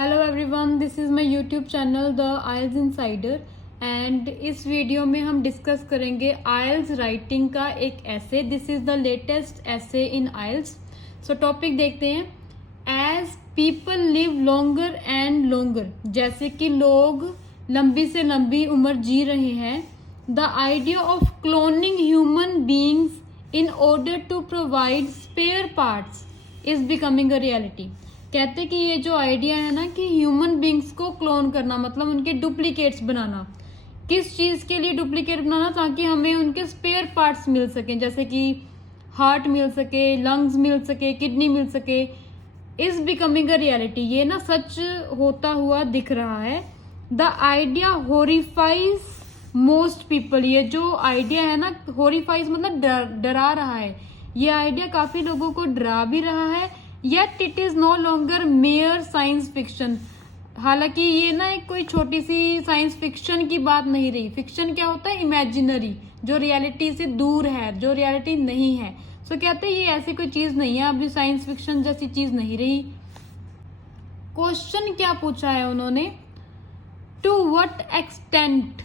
Hello everyone, this is my YouTube channel the isles insider and इस video में हम discuss करेंगे आइल्स writing का एक ऐसे। दिस इज़ द लेटेस्ट ऐसे इन आइल्स। सो टॉपिक देखते हैं। As people live longer and longer, जैसे कि लोग लंबी से लंबी उम्र जी रहे हैं, the idea of cloning human beings in order to provide spare parts is becoming a reality. कहते कि ये जो आइडिया है ना कि ह्यूमन बींग्स को क्लोन करना, मतलब उनके डुप्लीकेट्स बनाना। किस चीज़ के लिए डुप्लीकेट बनाना? ताकि हमें उनके स्पेयर पार्ट्स मिल सकें, जैसे कि हार्ट मिल सके, लंग्स मिल सके, किडनी मिल सके। इज बिकमिंग अ रियलिटी, ये ना सच होता हुआ दिख रहा है। द आइडिया होरिफाइज मोस्ट पीपल, ये जो आइडिया है ना, होरिफाइज मतलब डरा रहा है। ये आइडिया काफी लोगों को डरा भी रहा है। Yet it is no longer mere science fiction. हालांकि ये ना एक कोई छोटी सी साइंस फिक्शन की बात नहीं रही। फिक्शन क्या होता है? इमेजिनरी, जो रियलिटी से दूर है, जो रियलिटी नहीं है। सो कहते हैं ये ऐसी कोई चीज नहीं है, अभी साइंस फिक्शन जैसी चीज नहीं रही। क्वेश्चन क्या पूछा है उन्होंने? To what extent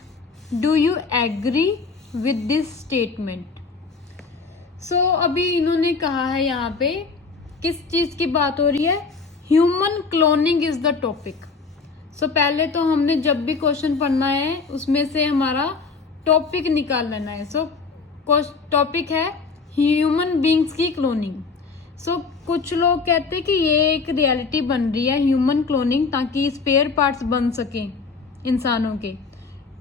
do you agree with this statement? So अभी इन्होंने कहा है यहाँ पे, किस चीज की बात हो रही है? Human cloning is the topic. So पहले तो हमने जब भी क्वेश्चन पढ़ना है उसमें से हमारा टॉपिक निकाल लेना है। सो टॉपिक है ह्यूमन बींग्स की क्लोनिंग। सो कुछ लोग कहते हैं कि ये एक रियलिटी बन रही है ह्यूमन क्लोनिंग, ताकि स्पेयर पार्ट्स बन सकें इंसानों के।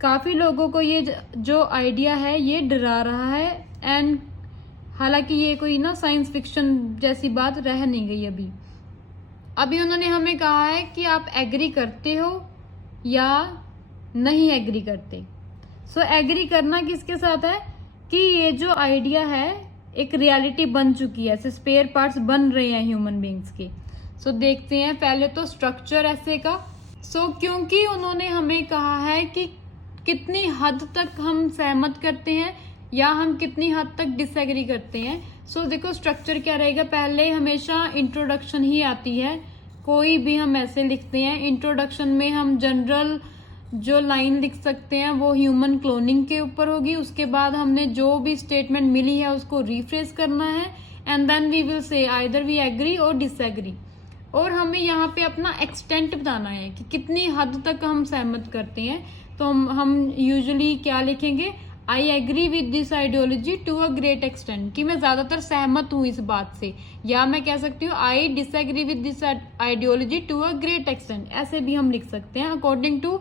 काफी लोगों को ये जो आइडिया है ये डरा रहा है। एंड हालांकि ये कोई ना साइंस फिक्शन जैसी बात रह नहीं गई अभी उन्होंने हमें कहा है कि आप एग्री करते हो या नहीं एग्री करते। सो एग्री करना किसके साथ है कि ये जो आइडिया है एक रियलिटी बन चुकी है, ऐसे स्पेयर पार्ट्स बन रहे हैं ह्यूमन बींग्स के। सो देखते हैं पहले तो स्ट्रक्चर ऐसे का। सो क्योंकि उन्होंने हमें कहा है कि कितनी हद तक हम सहमत करते हैं या हम कितनी हद तक डिसएग्री करते हैं। सो देखो स्ट्रक्चर क्या रहेगा। पहले हमेशा इंट्रोडक्शन ही आती है, कोई भी हम ऐसे लिखते हैं। इंट्रोडक्शन में हम जनरल जो लाइन लिख सकते हैं वो ह्यूमन क्लोनिंग के ऊपर होगी। उसके बाद हमने जो भी स्टेटमेंट मिली है उसको रिफ्रेश करना है and then we will say either we agree और डिसएग्री। और हमें यहाँ पे अपना एक्सटेंट बताना है कि कितनी हद तक हम सहमत करते हैं। तो हम यूजुअली क्या लिखेंगे? I agree with this ideology to a great extent, कि मैं ज्यादातर सहमत हूं इस बात से। या मैं कह सकती हूँ I disagree with this ideology to a great extent. ऐसे भी हम लिख सकते हैं अकॉर्डिंग टू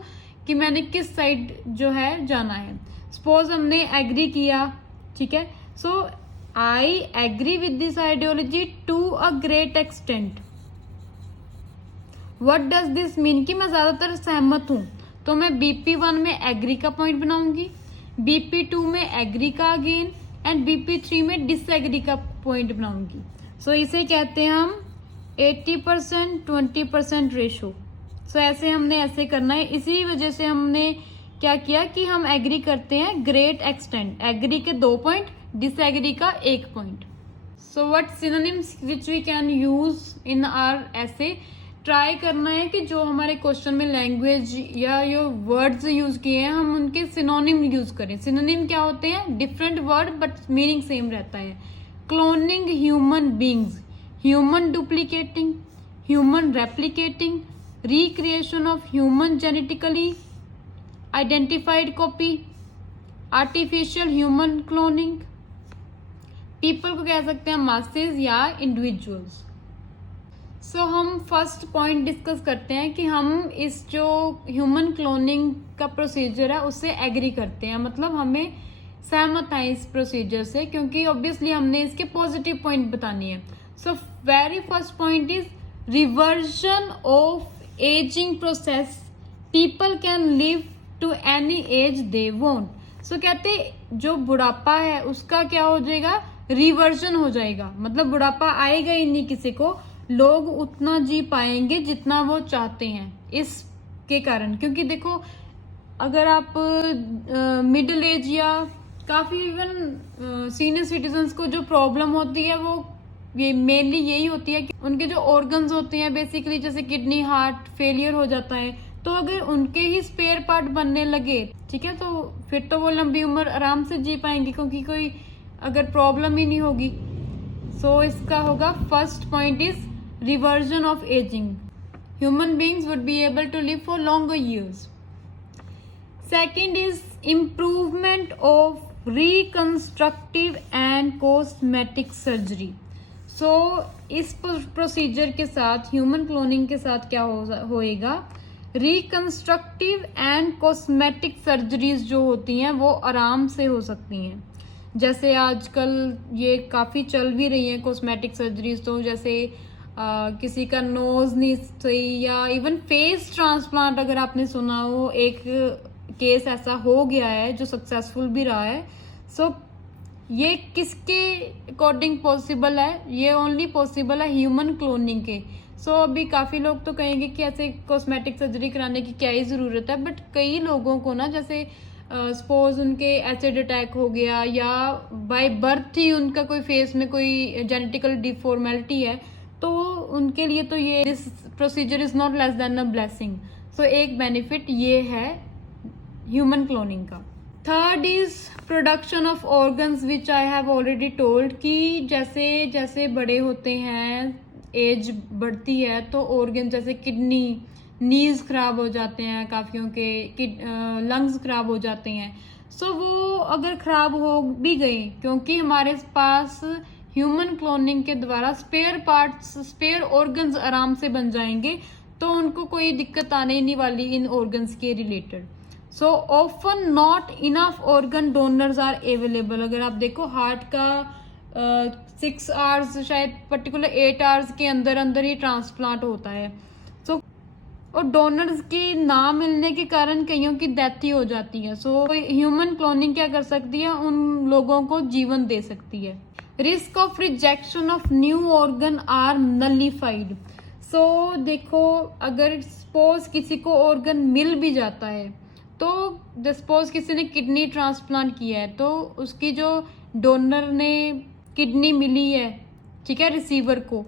कि मैंने किस साइड जो है जाना है। सपोज हमने एग्री किया, ठीक है। So I agree with this ideology to a great extent. What does this mean? कि मैं ज्यादातर सहमत हूं। तो मैं BP1 में एग्री का पॉइंट बनाऊंगी, BP2 में एग्री का अगेन एंड BP3 में डिसएग्री का पॉइंट बनाऊंगी। सो इसे कहते हैं हम 80% 20% रेशो। सो ऐसे हमने ऐसे करना है। इसी वजह से हमने क्या किया कि हम एग्री करते हैं ग्रेट एक्सटेंट। एग्री के 2 पॉइंट, डिसएग्री का 1 point. So what synonyms which we can use in our essay? Try करना है कि जो हमारे क्वेश्चन में लैंग्वेज या जो वर्ड्स यूज किए हैं हम उनके सिनोनिम यूज करें। सिनोनिम क्या होते हैं? Different word but meaning same रहता है। Cloning human beings, human duplicating, human replicating, recreation of human genetically identified copy, artificial human cloning. People को कह सकते हैं मासेस या इंडिविजुअल्स। सो हम फर्स्ट पॉइंट डिस्कस करते हैं कि हम इस जो ह्यूमन क्लोनिंग का प्रोसीजर है उससे एग्री करते हैं, मतलब हमें सहमत है इस प्रोसीजर से, क्योंकि ऑब्वियसली हमने इसके पॉजिटिव पॉइंट बतानी है। So very first point is reversion of aging process. People can live to any age they want. So कहते जो बुढ़ापा है उसका क्या हो जाएगा? रिवर्जन हो जाएगा, मतलब बुढ़ापा आएगा ही नहीं किसी को। लोग उतना जी पाएंगे जितना वो चाहते हैं इसके कारण। क्योंकि देखो अगर आप मिडिल एज या काफी इवन सीनियर सिटीजन्स को जो प्रॉब्लम होती है वो ये मेनली यही होती है कि उनके जो ऑर्गन्स होते हैं बेसिकली, जैसे किडनी, हार्ट फेलियर हो जाता है, तो अगर उनके ही स्पेयर पार्ट बनने लगे, ठीक है, तो फिर तो वो लंबी उम्र आराम से जी पाएंगे, क्योंकि कोई अगर प्रॉब्लम ही नहीं होगी। सो इसका होगा first point is reversion of aging, human beings would be able to live for longer years. Second is improvement of reconstructive and cosmetic surgery. So इस प्रोसीजर के साथ, ह्यूमन क्लोनिंग के साथ क्या होएगा, रिकंस्ट्रक्टिव एंड कॉस्मेटिक सर्जरीज जो होती हैं वो आराम से हो सकती हैं। जैसे आजकल ये काफ़ी चल भी रही हैं कॉस्मेटिक सर्जरीज, तो जैसे किसी का नोज नहीं सही, या इवन फेस ट्रांसप्लांट अगर आपने सुना हो, एक केस ऐसा हो गया है जो सक्सेसफुल भी रहा है। सो ये किसके अकॉर्डिंग पॉसिबल है, ये ओनली पॉसिबल है ह्यूमन क्लोनिंग के। सो अभी काफ़ी लोग तो कहेंगे कि ऐसे कॉस्मेटिक सर्जरी कराने की क्या ही ज़रूरत है, बट कई लोगों को ना, जैसे सपोज उनके एसिड अटैक हो गया, या बाय बर्थ ही उनका कोई फेस में कोई जेनेटिकल डिफॉर्मेलिटी है, तो उनके लिए तो ये this procedure is not less than a blessing. So एक बेनिफिट ये है ह्यूमन क्लोनिंग का। Third is production of organs, which I have already told, कि जैसे जैसे बड़े होते हैं, एज बढ़ती है, तो ऑर्गन जैसे किडनी, नीज खराब हो जाते हैं काफियों के, लंग्स खराब हो जाते हैं। सो वो अगर खराब हो भी गए, क्योंकि हमारे पास ह्यूमन क्लोनिंग के द्वारा स्पेयर पार्ट्स, स्पेयर ऑर्गन्स आराम से बन जाएंगे, तो उनको कोई दिक्कत आने ही नहीं वाली इन ऑर्गन्स के related. So often not enough organ donors are available. अगर आप देखो हार्ट का 6 आवर्स, शायद पर्टिकुलर 8 आवर्स के अंदर अंदर ही ट्रांसप्लांट होता है। सो और डोनर्स की ना मिलने के कारण कईयों की डेथ ही हो जाती है। सो ह्यूमन क्लोनिंग क्या कर सकती है, उन लोगों को जीवन दे सकती है। Risk of rejection of new organ are nullified. So देखो, अगर सपोज किसी को ऑर्गन मिल भी जाता है, तो सपोज किसी ने किडनी ट्रांसप्लांट किया है, तो उसकी जो डोनर ने किडनी मिली है, ठीक है, रिसीवर को,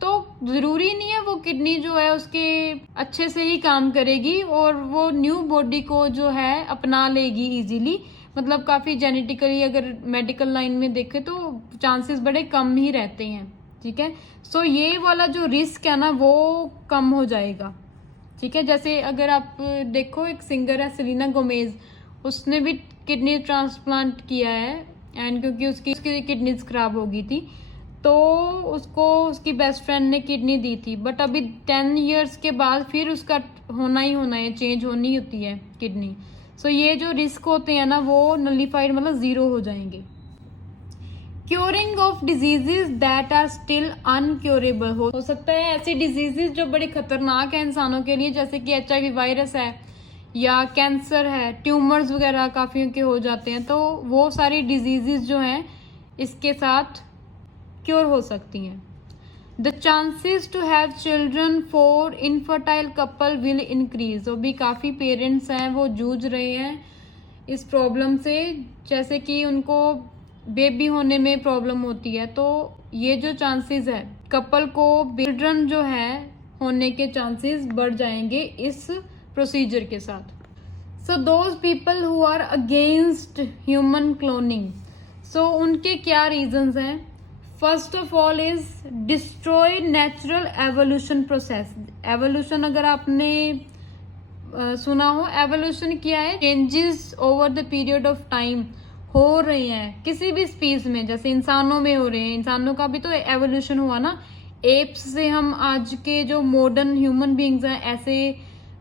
तो जरूरी नहीं है वो किडनी जो है उसके अच्छे से ही काम करेगी और वो न्यू बॉडी को जो है अपना लेगी इजीली। मतलब काफी जेनेटिकली अगर मेडिकल लाइन में देखे तो चांसेस बड़े कम ही रहते हैं, ठीक है। सो ये वाला जो रिस्क है ना, वो कम हो जाएगा, ठीक है। जैसे अगर आप देखो, एक सिंगर है सेलेना गोमेज, उसने भी किडनी ट्रांसप्लांट किया है, एंड क्योंकि उसकी किडनीज खराब हो गई थी, तो उसको उसकी बेस्ट फ्रेंड ने किडनी दी थी, बट अभी 10 इयर्स के बाद फिर उसका होना ही होना है, चेंज होनी होती है किडनी। सो ये जो रिस्क होते हैं ना, वो नलिफाइड, मतलब जीरो हो जाएंगे। Curing of diseases that are still uncurable. हो सकता है ऐसी डिजीजेस जो बड़ी खतरनाक है इंसानों के लिए, जैसे कि HIV वायरस है, या कैंसर है, ट्यूमर्स वगैरह काफियों के हो जाते हैं, तो वो सारी डिजीजेस जो हैं इसके साथ क्योर हो सकती हैं। The chances to have children for infertile couple will increase. तो भी काफी पेरेंट्स हैं वो जूझ रहे हैं इस प्रॉब्लम से, जैसे कि उनको बेबी होने में प्रॉब्लम होती है, तो ये जो चांसेस है कपल को चिल्ड्रन जो है होने के चांसेस बढ़ जाएंगे इस प्रोसीजर के साथ। So those people who are against human cloning, so उनके क्या रीजंस हैं। First of all is destroy natural evolution process. Evolution अगर आपने सुना हो, एवोल्यूशन क्या है, changes over the period of time हो रहे हैं किसी भी स्पीस में, जैसे इंसानों में हो रहे हैं, इंसानों का भी तो एवोल्यूशन हुआ ना, एप्स से हम आज के जो मॉडर्न ह्यूमन बींग्स हैं ऐसे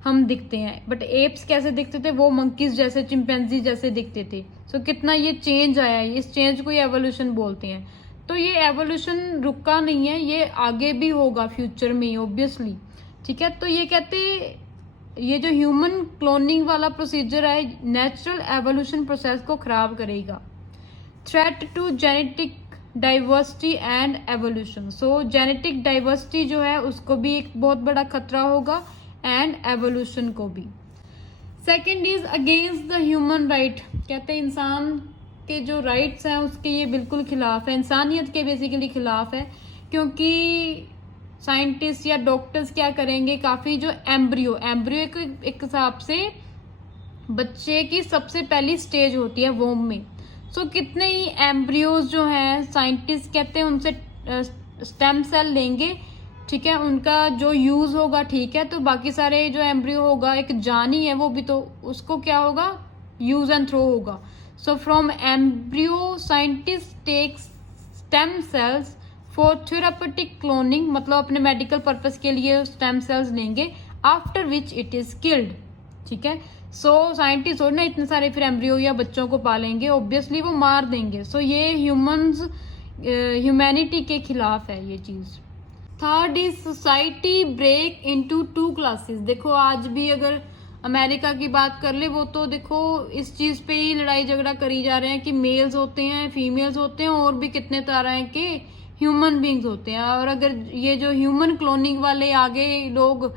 हम दिखते हैं, बट एप्स कैसे दिखते थे, वो मंकीज जैसे, चिंपैंजी जैसे दिखते थे। सो कितना ये चेंज आया है, इस चेंज को एवोल्यूशन बोलते हैं। तो ये एवोल्यूशन रुका नहीं है, ये आगे भी होगा फ्यूचर में ऑब्वियसली, ठीक है। तो ये कहते, ये जो ह्यूमन क्लोनिंग वाला प्रोसीजर है नेचुरल एवोल्यूशन प्रोसेस को खराब करेगा। Threat to genetic diversity and evolution. So genetic diversity जो है उसको भी एक बहुत बड़ा खतरा होगा, एंड एवोल्यूशन को भी। Second is against the human right. कहते हैं इंसान के जो राइट्स हैं उसके ये बिल्कुल खिलाफ है, इंसानियत के बेसिकली खिलाफ है, क्योंकि साइंटिस्ट या डॉक्टर्स क्या करेंगे, काफी जो एम्ब्रियो एक हिसाब से बच्चे की सबसे पहली स्टेज होती है वोम में। सो कितने ही एम्ब्रियोज जो हैं साइंटिस्ट कहते हैं उनसे स्टेम सेल लेंगे, ठीक है, उनका जो यूज होगा, ठीक है, तो बाकी सारे जो एम्ब्रियो होगा, एक जानी है वो भी, तो उसको क्या होगा, यूज एंड थ्रो होगा। So from embryo scientist takes stem cells for therapeutic cloning, मतलब अपने मेडिकल पर्पस के लिए स्टेम सेल्स लेंगे, after which it is killed, ठीक है। सो साइंटिस्ट और ना इतने सारे फिर एम्ब्रियो या बच्चों को पालेंगे, ऑब्वियसली वो मार देंगे। सो ये ह्यूमैनिटी के खिलाफ है ये चीज। Third is society break into 2 classes. देखो आज भी अगर अमेरिका की बात कर ले, वो तो देखो इस चीज पे ही लड़ाई झगड़ा करी जा रहे हैं कि मेल्स होते हैं, फीमेल्स होते हैं, और भी कितने तरह के ह्यूमन बींग्स होते हैं। और अगर ये जो ह्यूमन क्लोनिंग वाले आगे लोग,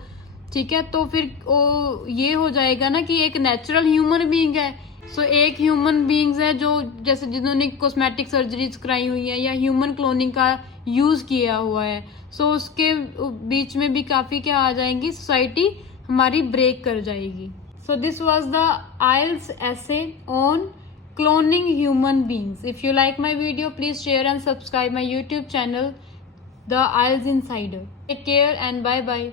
ठीक है, तो फिर वो ये हो जाएगा ना कि एक नेचुरल ह्यूमन बीइंग है। सो एक ह्यूमन बीइंग्स है जो जैसे जिन्होंने कॉस्मेटिक सर्जरीज कराई हुई है या ह्यूमन क्लोनिंग का यूज किया हुआ है, सो उसके बीच में भी काफी क्या आ जाएंगी, सोसाइटी हमारी ब्रेक कर जाएगी। So this was the IELTS essay on cloning human beings. If you like my video, please share and subscribe my YouTube channel, The IELTS Insider. Take care and bye bye.